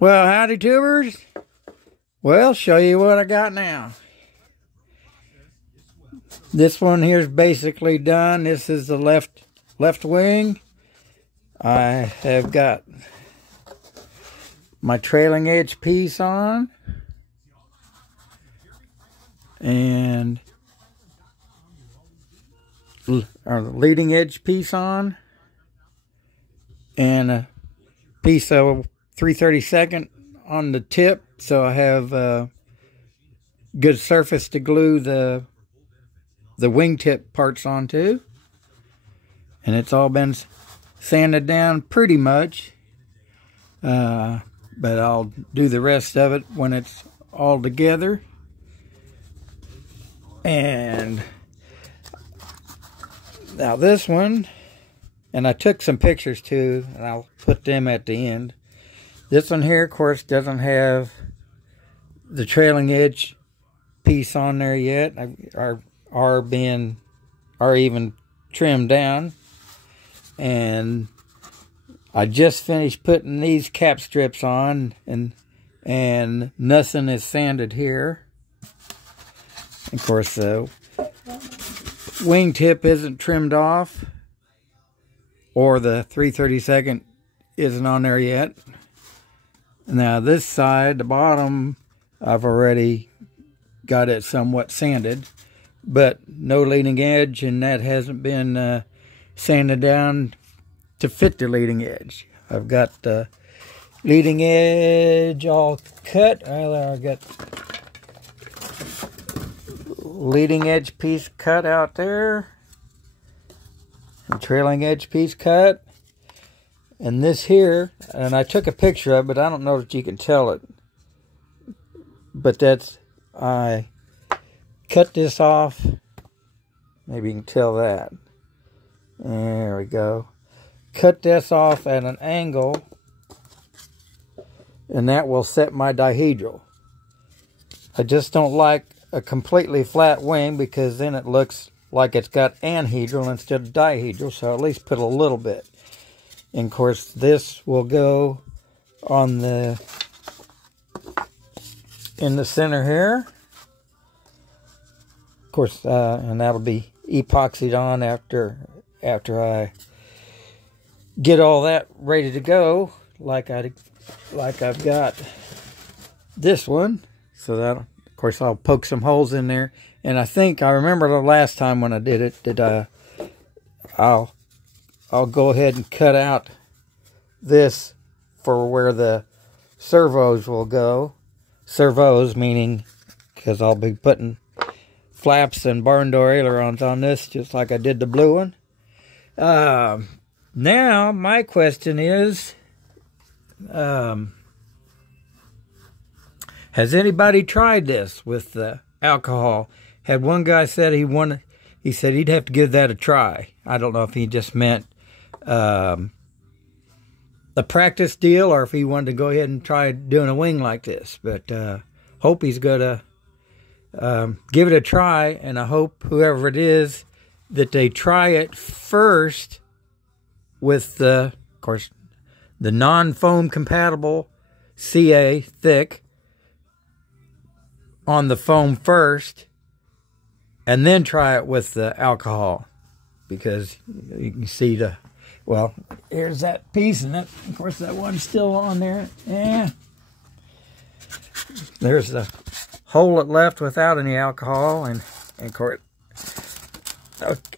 Well, howdy tubers. Well, show you what I got now. This one here is basically done. This is the left wing. I have got my trailing edge piece on and our leading edge piece on and a piece of 3/32 on the tip, so I have good surface to glue the wingtip parts onto. And it's all been sanded down pretty much, but I'll do the rest of it when it's all together. And now this one, and I took some pictures too, and I'll put them at the end. This one here, of course, doesn't have the trailing edge piece on there yet. Are even trimmed down. And I just finished putting these cap strips on, and nothing is sanded here. Of course, the wingtip isn't trimmed off, or the 3/32 isn't on there yet. Now this side, the bottom, I've already got it somewhat sanded, but no leading edge, and that hasn't been sanded down to fit the leading edge. I've got the leading edge all cut. I got leading edge piece cut out there, and trailing edge piece cut. And this here, and I took a picture of it, but I don't know if you can tell it. But I cut this off. Maybe you can tell that. There we go. Cut this off at an angle, and that will set my dihedral. I just don't like a completely flat wing, because then it looks like it's got anhedral instead of dihedral, so at least put a little bit. And of course, this will go on in the center here. Of course, and that'll be epoxied on after I get all that ready to go, like I've got this one. So that, of course, I'll poke some holes in there. And I remember the last time when I did it that I'll go ahead and cut out this for where the servos will go. Servos meaning, because I'll be putting flaps and barn door ailerons on this, just like I did the blue one. Now, my question is, has anybody tried this with the alcohol? Had one guy said he said he'd have to give that a try. I don't know if he just meant a practice deal, or if he wanted to go ahead and try doing a wing like this. But hope he's going to give it a try, and I hope whoever it is that they try it first with of course, the non-foam compatible CA thick on the foam first, and then try it with the alcohol, because you can see well, here's that piece, and that, of course, that one's still on there. Yeah. There's the hole it left without any alcohol, and of course,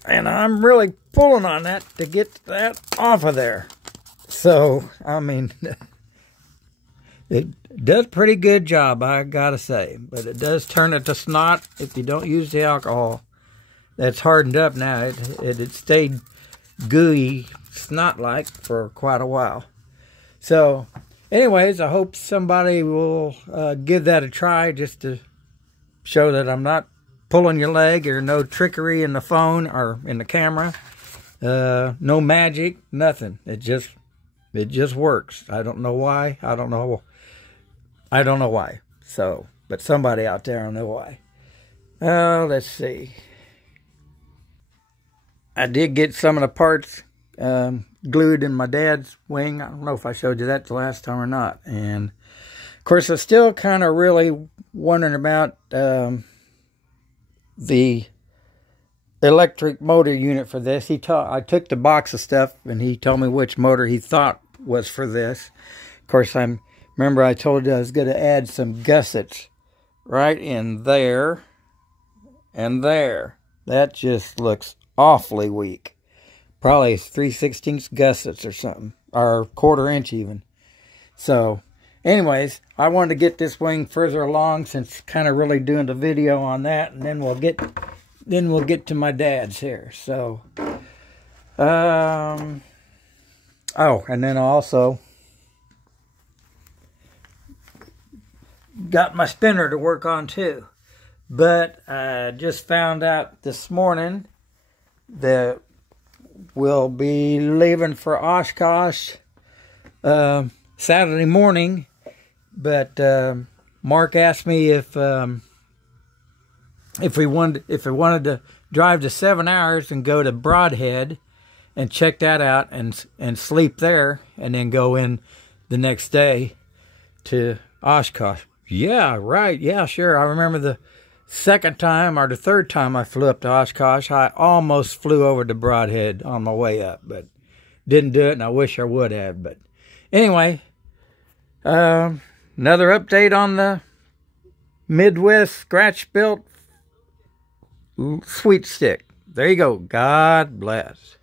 and I'm really pulling on that to get that off of there. So, I mean, it does a pretty good job, I gotta say. But it does turn it to snot if you don't use the alcohol. That's hardened up now. It stayed gooey, snot-like for quite a while. So, anyways, I hope somebody will give that a try, just to show that I'm not pulling your leg, or no trickery in the phone or in the camera. No magic, nothing. It just works. I don't know why. I don't know why. So, but somebody out there will know why. Let's see. I did get some of the parts glued in my dad's wing. I don't know if I showed you that the last time or not. And of course, I'm still kind of really wondering about the electric motor unit for this. I took the box of stuff and he told me which motor he thought was for this. Of course, remember I told you I was going to add some gussets right in there and there. That just looks awfully weak. Probably 3/16 gussets or something, or 1/4 inch even. So anyways, I wanted to get this wing further along since kind of really doing the video on that, and then we'll get to my dad's here. So oh, and then also got my spinner to work on too. But I just found out this morning that we'll be leaving for Oshkosh Saturday morning. But Mark asked me if we wanted to drive to 7 hours and go to Brodhead and check that out and sleep there, and then go in the next day to Oshkosh. Yeah, right. Yeah, sure. I remember the second time or the third time I flew up to Oshkosh, I almost flew over to Brodhead on my way up, but didn't do it, and I wish I would have. But anyway, another update on the Midwest scratch-built sweet stick. There you go. God bless.